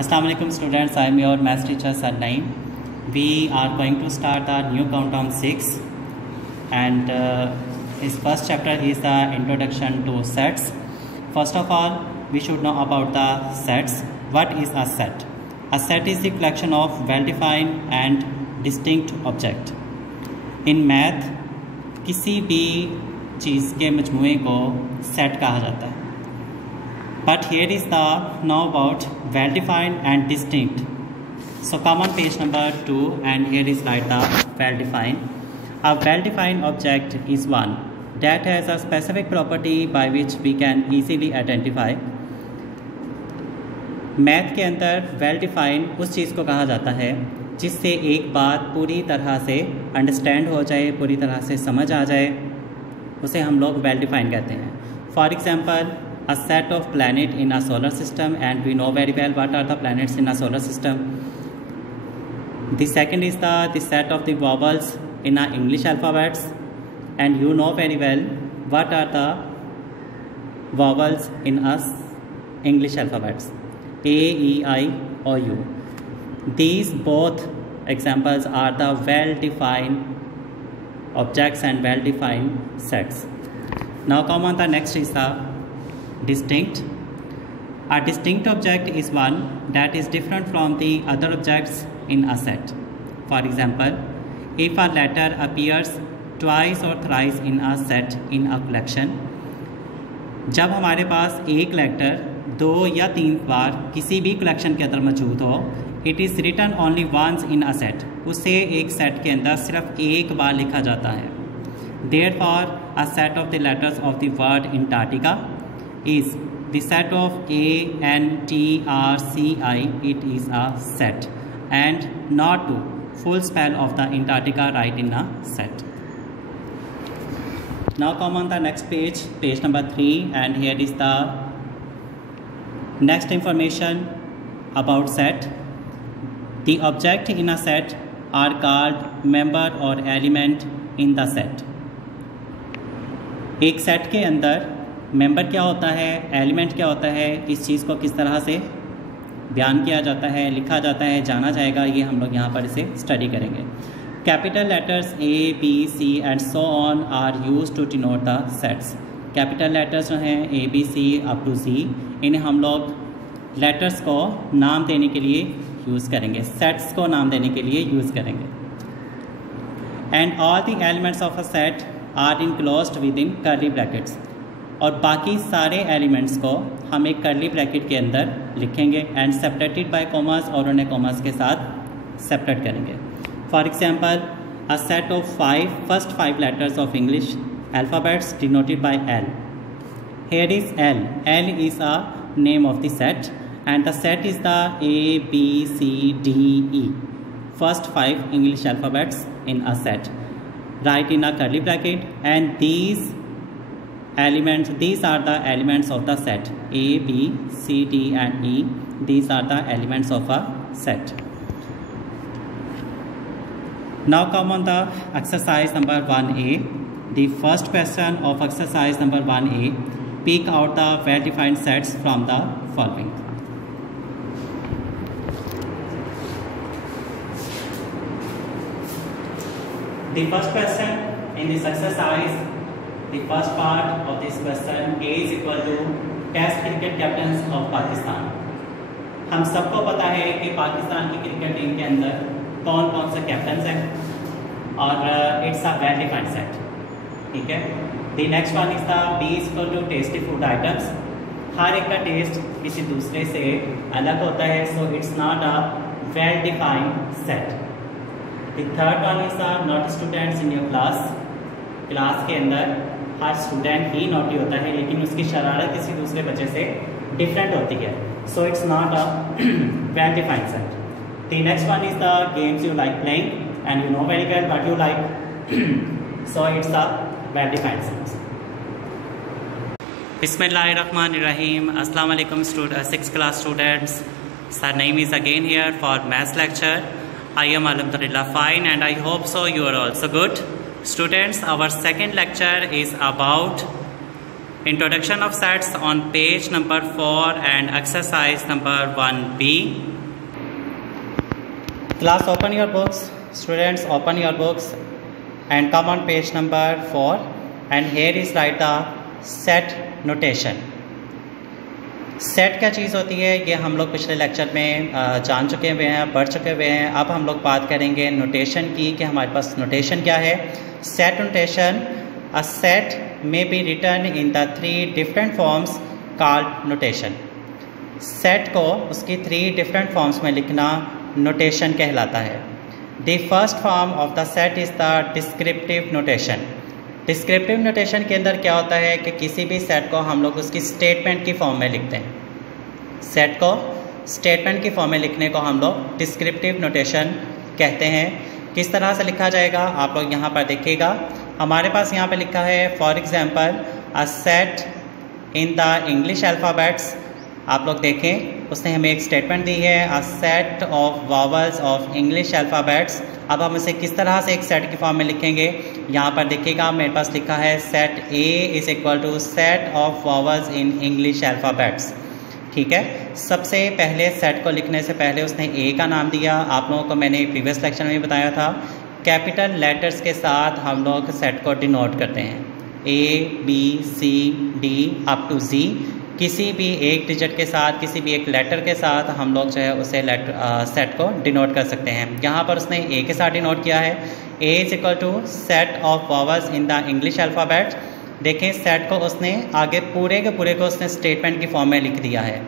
Assalamu alaikum students, I am your maths teacher Sarnaim. We are going to start the new countdown 6 and his first chapter is the introduction to sets. First of all, we should know about the sets. What is a set? A set is the collection of well-defined and distinct object. In math, किसी भी चीज़ के मजमूए को set कहा जाता है. But here is the now about well-defined and distinct. So come on page number 2 and here is write the well-defined. A well-defined object is one that has a specific property by which we can easily identify. Math के अंदर well-defined उस चीज़ को कहा जाता है जिससे एक बात पूरी तरह से अंडरस्टैंड हो जाए, पूरी तरह से समझ आ जाए, उसे हम लोग well-defined कहते हैं. For example, a set of planet in a solar system, and we know very well what are the planets in a solar system. The second is the set of the vowels in our English alphabets, and you know very well what are the vowels in us English alphabets: A, E, I, O, U. These both examples are the well-defined objects and well-defined sets. Now come on, the next is the distinct. A distinct object is one that is different from the other objects in a set. For example, if a letter appears twice or thrice in a set in a collection, जब हमारे पास एक letter 2 या 3 बार किसी भी collection के अंदर मौजूद हो, it is written only once in a set. उसे एक सेट के अंदर सिर्फ एक बार लिखा जाता है. Therefore, a set of the letters of the word Antarctica is the set of ANTRCI. It is a set, and not to full spell of the Antarctica right in a set. Now come on the next page, page number 3, and here is the next information about set. The object in a set are called member or element in the set. एक set के अंदर member क्या होता है, element क्या होता है, इस चीज़ को किस तरह से बयान किया जाता है, लिखा जाता है, जाना जाएगा, ये हम लोग यहाँ पर इसे स्टडी करेंगे. Capital letters A, B, C and so on are use to denote the sets. Capital letters जो हैं A, B, C up to Z, इन्हें हम लोग लेटर्स को नाम देने के लिए यूज़ करेंगे, सेट्स को नाम देने के लिए यूज़ करेंगे. And all the elements of a set are enclosed within curly brackets. और बाकी सारे एलिमेंट्स को हम एक कर्ली ब्रैकेट के अंदर लिखेंगे एंड सेपरेटेड बाय कॉमास, और उन्हें कॉमास के साथ सेपरेट करेंगे. For example, a set of 5 first 5 letters of English alphabets denoted by L. Here is L. L is a name of the set, and the set is the A, B, C, D, E. First 5 English alphabets in a set. Write in a curly bracket, and these are the elements of the set. A, B, C, D and E. These are the elements of a set. Now come on the exercise number 1A. The first question of exercise number 1A. Pick out the well-defined sets from the following. The first question in this exercise, the first part of this question, A is equal to Test cricket captains of Pakistan. हम सबको पता है कि पाकिस्तान की cricket team के अंदर कौन कौन से कैप्टन्स हैं, और it's a well defined set. ठीक है. The next one is the B is equal to tasty food items. हर एक का टेस्ट किसी दूसरे से अलग होता है, so it's not a well defined set. The third one is the not students in your class. Class के अंदर हर स्टूडेंट ही नोटी होता है, लेकिन उसकी शरारत किसी दूसरे बच्चे से डिफरेंट होती है, so it's not a well defined set. The next one is the games you like playing and you know very well what you like, so it's a well defined set. बिस्मिल्लाहिर्रहमानिर्रहीम. अस्सलाम वालेकुम 6th class students. Sarnaim is again here for maths lecture. I am alhamdulillah fine, and I hope so you are also good. Students, our second lecture is about Introduction of sets on page number 4 and exercise number 1B. Class, open your books. Students, open your books and come on page number 4, and here is write the set notation. Set क्या चीज़ होती है ये हम लोग पिछले lecture में जान चुके हुए हैं, पढ़ चुके हुए हैं। अब हम लोग बात करेंगे नोटेशन की कि हमारे पास नोटेशन क्या है। Set notation, a set may be written in the 3 different forms called notation. Set को उसकी 3 different forms में लिखना नोटेशन कहलाता है। The first form of the set is the descriptive notation. Descriptive notation के अंदर क्या होता है कि किसी भी सेट को हम लोग उसकी स्टेटमेंट की फॉर्म में लिखते हैं। सेट को स्टेटमेंट की फॉर्म में लिखने को हम लोग डिस्क्रिप्टिव नोटेशन कहते हैं। किस तरह से लिखा जाएगा आप लोग यहाँ पर देखिएगा। हमारे पास यहाँ पे लिखा है for example a set in the English alphabets. आप लोग देखें उसने हमें एक स्टेटमेंट दी है, a set of vowels of English alphabets. अब हम इसे किस तरह से एक सेट की फॉर्म में लिखेंगे, यहाँ पर देखिएगा मेरे पास लिखा है set A is equal to set of vowels in English alphabets. ठीक है, सबसे पहले सेट को लिखने से पहले उसने ए का नाम दिया। आप लोगों को मैंने प्रीवियस लेक्चर में बताया था कैपिटल लेटर्स के साथ हम लोग सेट को डिनोट करते हैं, A B C D up to G. किसी भी एक डिजिट के साथ, किसी भी एक लेटर के साथ हम लोग जो है उसे सेट को डिनोट कर सकते हैं। यहाँ पर उसने ए के साथ डिनोट किया है, A is equal to set of vowels in the English alphabet. देखें सेट को उसने आगे पूरे के पूरे को उसने स्टेटमेंट की फॉर्म में लिख दिया है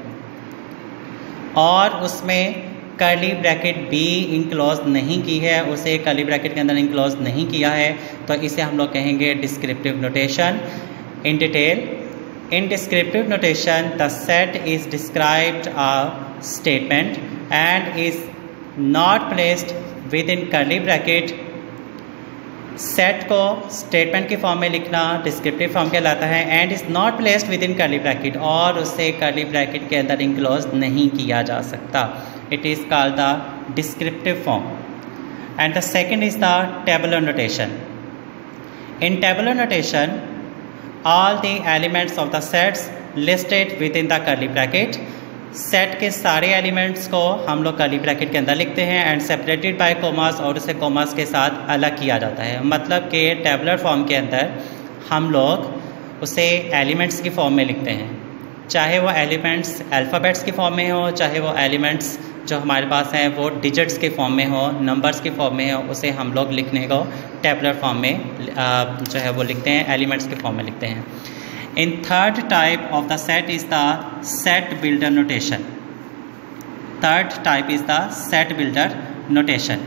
और उसमें कर्ली ब्रैकेट भी इंक्लोज नहीं की है, उसे कर्ली ब्रैकेट के अंदर इंक्लोज नहीं किया है, तो इसे हम लोग कहेंगे descriptive notation. In detail, in descriptive notation the set is described a statement and is not placed within curly bracket. Set को स्टेटमेंट की फॉर्म में लिखना डिस्क्रिप्टिव फॉर्म कहलाता है and is not placed with in curly bracket, और उसे curly bracket के अंदर इंक्लोज नहीं किया जा सकता। It is called the descriptive form. And the second is the tabular notation. In tabular notation all the elements of the sets listed within the curly bracket. Set के सारे elements को हम लोग कर्ली ब्रैकेट के अंदर लिखते हैं and separated by commas, और उसे कोमास के साथ अलग किया जाता है। मतलब कि टेबुलर फॉर्म के अंदर हम लोग उसे एलिमेंट्स की फॉर्म में लिखते हैं, चाहे वो एलिमेंट्स अल्फ़ाबेट्स की फॉर्म में हो, चाहे वो एलिमेंट्स जो हमारे पास हैं वो डिजिट्स के फॉर्म में हो, नंबर्स की फॉर्म में हो, उसे हम लोग लिखने को टेबुलर फॉर्म में जो है वो लिखते हैं, एलिमेंट्स के फॉर्म में लिखते हैं। In third type of the set is the set builder notation. Third type is the set builder notation.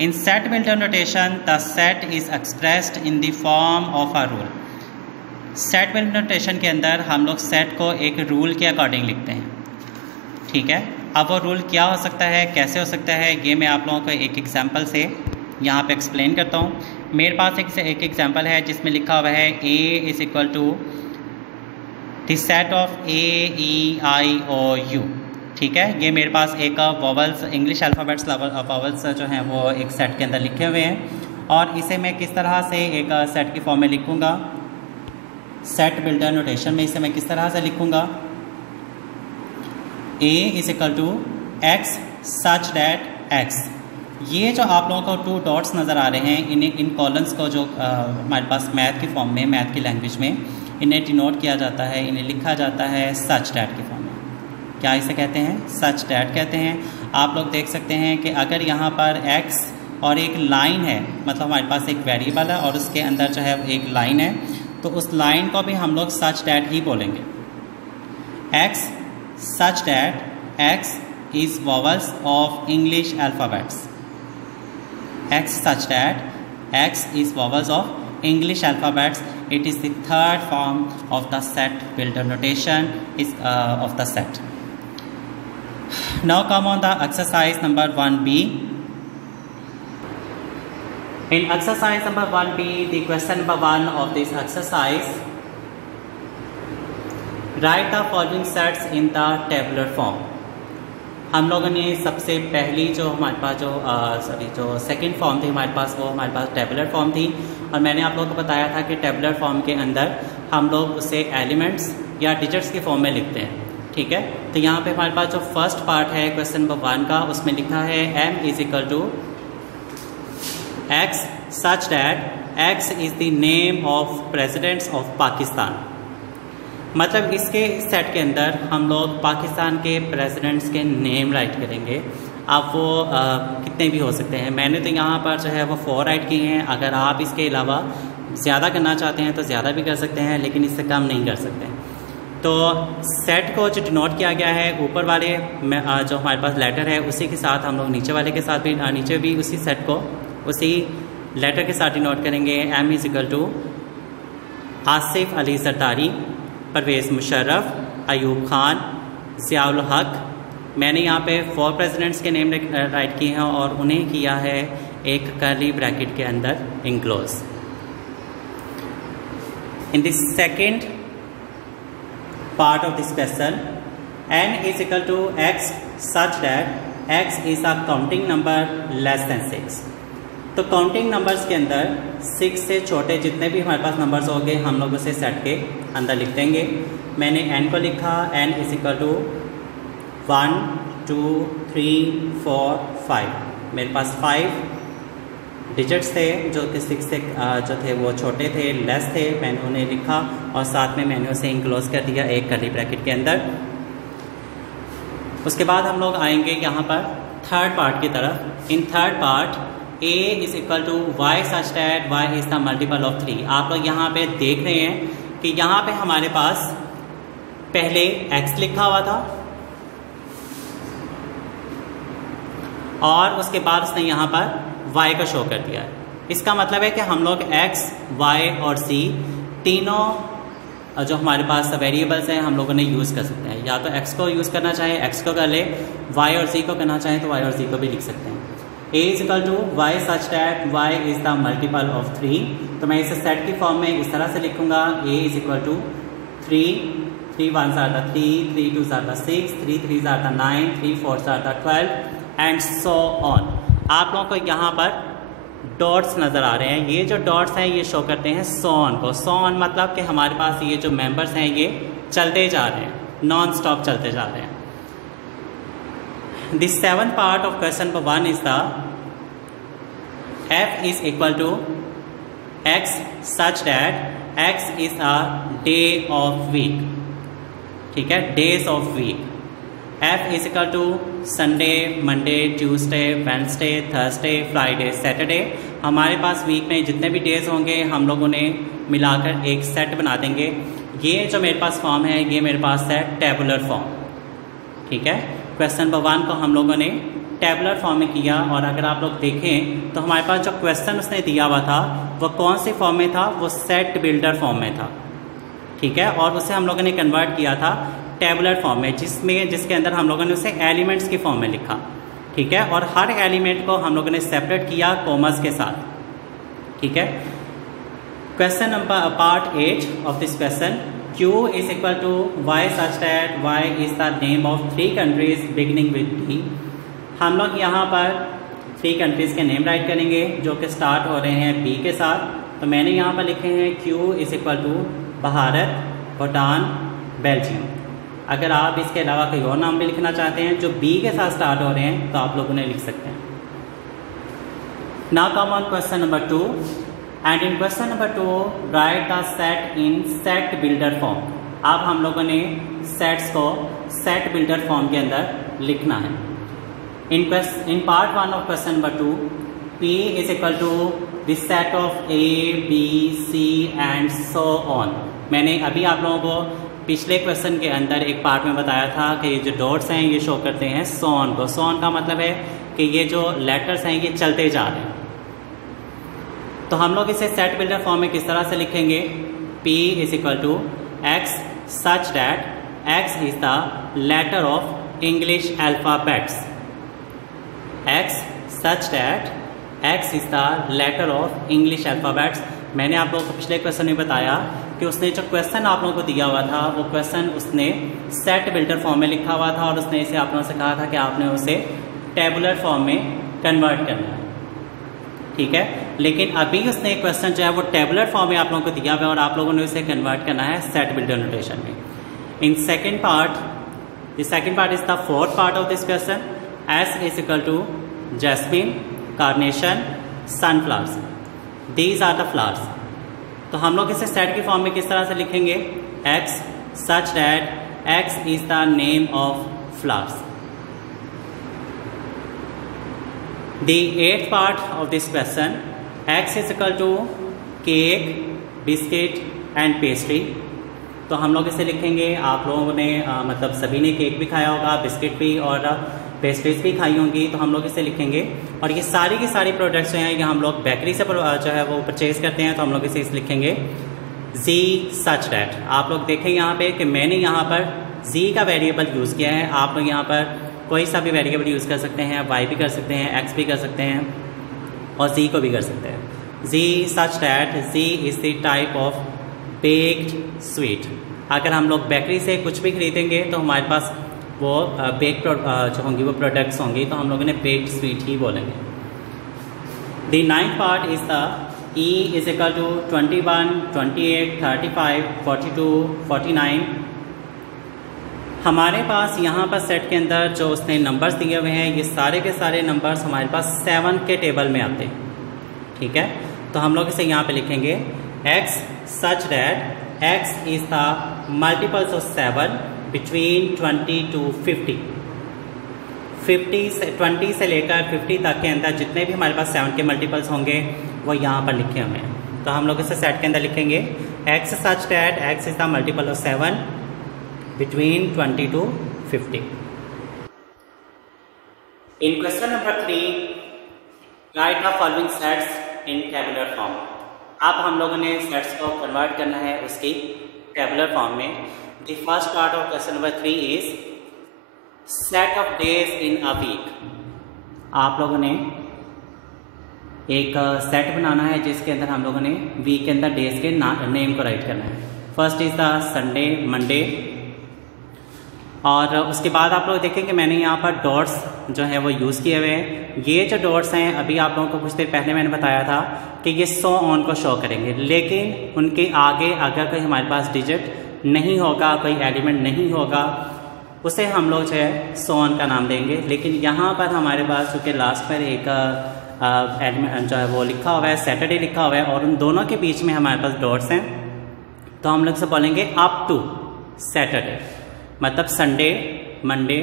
In set builder notation the set is expressed in the form of a rule. Set builder notation के अंदर हम लोग set को एक rule के according लिखते हैं। ठीक है, अब वो रूल क्या हो सकता है, कैसे हो सकता है, ये मैं आप लोगों को एक एग्जांपल से यहाँ पे एक्सप्लेन करता हूँ। मेरे पास एक एग्जांपल है जिसमें लिखा हुआ है A is equal to the set of A E I O U. ठीक है, ये मेरे पास एक वॉवल्स इंग्लिश अल्फ़ाबेट्स वॉवल्स जो हैं वो एक सेट के अंदर लिखे हुए हैं, और इसे मैं किस तरह से एक सेट की फॉर्म में लिखूँगा, सेट बिल्डर नोटेशन में इसे मैं किस तरह से लिखूँगा, A is equal to X such that X. ये जो आप लोगों को 2 डॉट्स नज़र आ रहे हैं, इन कॉलम्स को जो हमारे पास मैथ की फॉर्म में, मैथ की लैंग्वेज में इन्हें डिनोट किया जाता है, इन्हें लिखा जाता है सच डैट की फॉर्म में। क्या इसे कहते हैं, सच डैट कहते हैं। आप लोग देख सकते हैं कि अगर यहाँ पर एक्स और एक लाइन है, मतलब हमारे पास एक वेरिएबल है और उसके अंदर जो है एक लाइन है, तो उस लाइन को भी हम लोग सच डैट ही बोलेंगे। X such that x is vowels of English alphabets. X such that x is vowels of English alphabets. It is the third form of the set builder notation of the set. Now come on the exercise number 1B. In exercise number 1B, the question number 1 of this exercise, right the following sets in the tabular form. हम लोगों ने सबसे पहली जो हमारे पास जो second form थी हमारे पास, वो हमारे पास टेबुलर फॉर्म थी, और मैंने आप लोगों को बताया था कि टेबुलर फॉर्म के अंदर हम लोग उसे एलिमेंट्स या डिजिट्स के फॉर्म में लिखते हैं। ठीक है, तो यहाँ पे हमारे पास जो फर्स्ट पार्ट है क्वेश्चन नंबर 1 का, उसमें लिखा है m is equal to x such that x is the name of presidents of Pakistan. मतलब इसके सेट के अंदर हम लोग पाकिस्तान के प्रेसिडेंट्स के नेम राइट करेंगे। अब वो कितने भी हो सकते हैं, मैंने तो यहाँ पर जो है वो 4 राइट किए हैं। अगर आप इसके अलावा ज़्यादा करना चाहते हैं तो ज़्यादा भी कर सकते हैं, लेकिन इससे कम नहीं कर सकते। तो सेट को जो डिनोट किया गया है ऊपर वाले में जो हमारे पास लेटर है उसी के साथ हम लोग नीचे वाले के साथ भी नीचे भी उसी सेट को उसी लेटर के साथ डिनोट करेंगे। m is equal to Asif Ali Zardari, Pervez Musharraf, Ayub Khan, Ziaul Haq. मैंने यहाँ पे 4 प्रेसिडेंट्स के नेम राइट किए हैं और उन्हें किया है एक कर्ली ब्रैकेट के अंदर enclose. In this second part of this question, n is equal to x such that x is a counting number less than 6। तो काउंटिंग नंबर्स के अंदर 6 से छोटे जितने भी हमारे पास नंबर्स होंगे हम लोग उसे सेट के अंदर लिख देंगे। मैंने n को लिखा, n is equal to 1 2 3 4 5। मेरे पास 5 डिजिट्स थे जो कि 6 से जो थे वो छोटे थे, लेस थे, मैंने उन्हें लिखा और साथ में मैंने उसे इनक्लोज कर दिया एक कर्ली ब्रैकेट के अंदर। उसके बाद हम लोग आएंगे यहाँ पर थर्ड पार्ट की तरफ। In third part a is equal to Y such that y is the multiple of 3। आप लोग यहाँ पे देख रहे हैं कि यहाँ पे हमारे पास पहले x लिखा हुआ था और उसके बाद उसने यहाँ पर y को शो कर दिया है। इसका मतलब है कि हम लोग x, y और c तीनों जो हमारे पास वेरिएबल्स हैं हम लोगों ने यूज़ कर सकते हैं। या तो x को यूज़ करना चाहें x को कर ले, y और c को करना चाहें तो y और c को भी लिख सकते हैं। a is equal to Y such that y is the multiple of 3। तो मैं इसे सेट की फॉर्म में इस तरह से लिखूंगा, a is equal to 3 3 1 are the 3 3 2 are the 6 3 3 are the 9 3 4 are the 12 and so on. आप लोगों को यहाँ पर डॉट्स नज़र आ रहे हैं, ये जो डॉट्स हैं ये शो करते हैं सॉन को। सॉन मतलब कि हमारे पास ये जो मेंबर्स हैं ये चलते जा रहे हैं, नॉन स्टॉप चलते जा रहे हैं। The 7th part of question number 1 is the f is equal to x such that x is a day of week. ठीक है, days of week. f is equal to Sunday, Monday, Tuesday, Wednesday, Thursday, Friday, Saturday. हमारे पास week में जितने भी days होंगे हम लोग उन्हें मिलाकर एक सेट बना देंगे। ये जो मेरे पास फॉर्म है ये मेरे पास है टेबुलर फॉर्म। ठीक है, क्वेश्चन नंबर 1 को हम लोगों ने टेबुलर फॉर्म में किया और अगर आप लोग देखें तो हमारे पास जो क्वेश्चन उसने दिया हुआ था वो कौन से फॉर्म में था, वो सेट बिल्डर फॉर्म में था। ठीक है, और उसे हम लोगों ने कन्वर्ट किया था टेबुलर फॉर्म में जिसके अंदर हम लोगों ने उसे एलिमेंट्स की फॉर्म में लिखा। ठीक है, और हर एलिमेंट को हम लोगों ने सेपरेट किया कॉमर्स के साथ। ठीक है, question number part 8 of this question, Q is equal to Y such that y is the name of 3 countries beginning with D। हम लोग यहाँ पर 3 कंट्रीज के नेम राइट करेंगे जो कि स्टार्ट हो रहे हैं B के साथ। तो मैंने यहाँ पर लिखे हैं Q is equal to Bharat, Bhutan, Belgium. अगर आप इसके अलावा कोई और नाम भी लिखना चाहते हैं जो B के साथ स्टार्ट हो रहे हैं तो आप लोग उन्हें लिख सकते हैं। Now come on question number 2 and in question number 2 right the set in set builder form. अब हम लोगों ने सेट्स को सेट बिल्डर फॉर्म के अंदर लिखना है। In part 1 of question number 2 P is equal to the set of A, B, C and so on. मैंने अभी आप लोगों को पिछले क्वेश्चन के अंदर एक पार्ट में बताया था कि ये जो डॉट्स हैं ये शो करते हैं सॉन को। सॉन का मतलब है कि ये जो लेटर्स हैं ये चलते जा रहे हैं। तो हम लोग इसे सेट बिल्डर फॉर्म में किस तरह से लिखेंगे, P is equal to x such that x is the letter of English alphabets. x such that x is the letter of English alphabets. मैंने आप लोगों को पिछले क्वेश्चन में बताया कि उसने जो क्वेश्चन आप लोगों को दिया हुआ था वो क्वेश्चन उसने सेट बिल्डर फॉर्म में लिखा हुआ था और उसने इसे आप लोगों से कहा था कि आपने उसे टेबुलर फॉर्म में कन्वर्ट करना है। ठीक है। लेकिन अभी उसने क्वेश्चन जो है वो टेबुलर फॉर्म में आप लोगों को दिया हुआ है और आप लोगों ने उसे कन्वर्ट करना है सेट बिल्डर नोटेशन में। In second part, the second part is the fourth part of this question. S is equal to jasmine, carnation, sunflowers, these are the flowers. तो हम लोग इसे सेट की फॉर्म में किस तरह से लिखेंगे? X such that x is the name of flowers. The eighth part of this question, x is equal to cake, biscuit and pastry। तो हम लोग इसे लिखेंगे, आप लोगों ने मतलब सभी ने केक भी खाया होगा, बिस्किट भी और पेस्ट्रीज भी खाई होंगी, तो हम लोग इसे लिखेंगे। और ये सारी की सारी प्रोडक्ट्स जो हैं ये हम लोग बेकरी से जो है वो परचेज करते हैं, तो हम लोग इसे लिखेंगे जी सच डैट। आप लोग देखें यहाँ पे कि मैंने यहाँ पर जी का वेरिएबल यूज़ किया है। आप लोग यहाँ पर कोई सा भी वेरिएबल यूज़ कर सकते हैं, वाई भी कर सकते हैं, एक्स भी कर सकते हैं और जी को भी कर सकते हैं। G such that G is the type of baked sweet. अगर हम लोग बेकरी से कुछ भी खरीदेंगे तो हमारे पास वो बेक जो होंगी वो प्रोडक्ट्स होंगी, तो हम लोगों ने बेक्ड स्वीट ही बोलेंगे। The ninth part is the E is equal to 21, 28, 35, 42, 49। हमारे पास यहाँ पर सेट के अंदर जो उसने नंबर्स दिए हुए हैं ये सारे के सारे नंबर्स हमारे पास 7 के टेबल में आते हैं, ठीक है। तो हम लोग इसे यहाँ पे लिखेंगे x such that x is the multiples of 7 between 20 to 50। 20 से लेकर 50 तक के अंदर जितने भी हमारे पास 7 के मल्टीपल्स होंगे वो यहाँ पर लिखे हुए हैं। तो हम लोग इसे सेट के अंदर लिखेंगे x such that x is the multiple of 7 between 20 to 50। In question number 3, write the following sets in tabular form। अब हम लोगों ने सेट्स को कन्वर्ट करना है उसकी टेबुलर फॉर्म में। The first part of question number 3 is set of days in a week। आप लोगों ने एक सेट बनाना है जिसके अंदर हम लोगों ने वीक के अंदर डेज के नेम को राइट करना है। First is the Sunday, Monday. और उसके बाद आप लोग देखेंगे मैंने यहाँ पर डॉट्स जो है वो यूज़ किए हुए हैं। ये जो डॉट्स हैं अभी आप लोगों को कुछ देर पहले मैंने बताया था कि ये सो ऑन को शो करेंगे, लेकिन उनके आगे अगर कोई हमारे पास डिजिट नहीं होगा, कोई एलिमेंट नहीं होगा, उसे हम लोग जो है सो ऑन का नाम देंगे। लेकिन यहाँ पर हमारे पास चूँकि लास्ट पर एक एलिमेंट जो है वो लिखा हुआ है, सैटरडे लिखा हुआ है, और उन दोनों के बीच में हमारे पास डॉट्स हैं, तो हम लोग से बोलेंगे अप टू सैटरडे, मतलब Sunday, Monday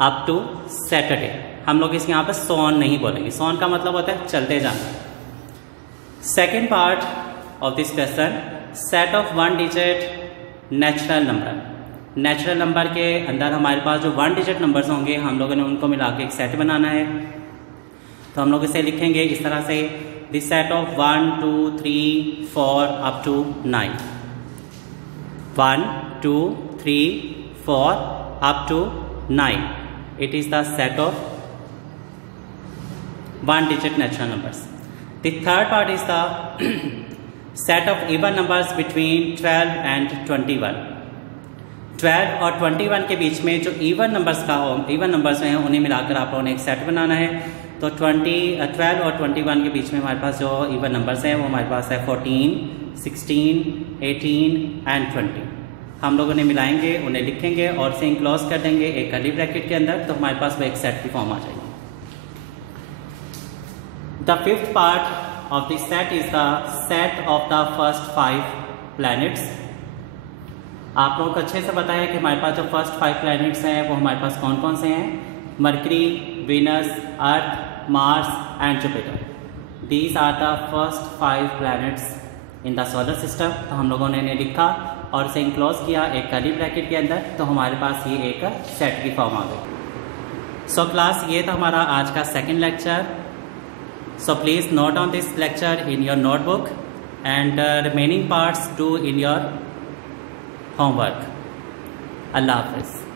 up to Saturday. हम लोग इस यहाँ पर सो ऑन नहीं बोलेंगे। सो ऑन का मतलब होता है चलते जाना। Second part of this question, set of 1 digit natural number. Natural number के अंदर हमारे पास जो 1 डिजिट नंबर्स होंगे हम लोगों ने उनको मिला के एक सेट बनाना है। तो हम लोग इसे लिखेंगे इस तरह से, the set of 1, 2, 3, 4 up to 9। 1, 2, 3, 4 up to 9। It is the set of 1 digit natural numbers। The third part is the set of even numbers between 12 and 21। 12 और 21 के बीच में जो इवन नंबर्स का हो, इवन नंबर्स हैं उन्हें मिलाकर आप लोगों ने एक सेट बनाना है। तो 12 और 21 के बीच में हमारे पास जो इवन नंबर्स हैं वो हमारे पास है 14, 16, 18 एंड 20। हम लोगों ने मिलाएंगे, उन्हें लिखेंगे और इसे क्लोज कर देंगे एक कर्ली ब्रैकेट के अंदर, तो हमारे पास वो एक सेट की फॉर्म आ जाएगी। The fifth part of this set is the set of the first 5 planets. आप लोगों को अच्छे से पता है कि हमारे पास जो फर्स्ट 5 प्लैनेट्स हैं वो हमारे पास कौन कौन से हैं? Mercury, Venus, Earth, Mars and Jupiter. These are the first 5 planets in the solar system. तो हम लोगों ने इन्हें लिखा और इसे इनक्लोज किया एक कर्ली ब्रैकेट के अंदर, तो हमारे पास ये एक सेट की फॉर्म आ गई। सो क्लास, ये था हमारा आज का second lecture. So please note on this lecture in your notebook and remaining parts do in your homework. अल्लाह हाफिज़।